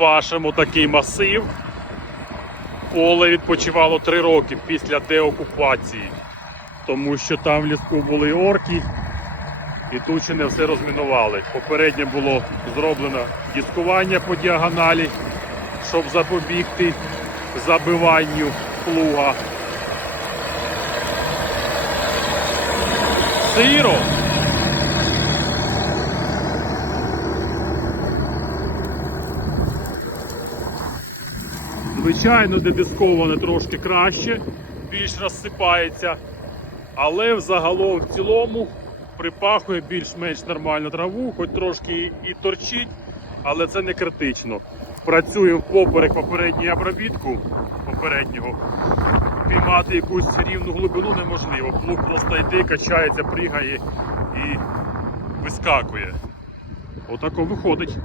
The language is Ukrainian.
пашемо такий масив. Поле відпочивало три роки після деокупації, тому що там в ліску були орки і ще не все розмінували. Попередньо було зроблено дискування по діагоналі, щоб запобігти забиванню плуга. Сиро. Звичайно, де дисковане трошки краще, більш розсипається, але взагалом в цілому припахує більш-менш нормально траву, хоч трошки і торчить, але це не критично. Працює впоперек попередньої обробітку попереднього. Піймати якусь рівну глибину неможливо. Плуг просто йде, качається, пригає і вискакує. Отако виходить.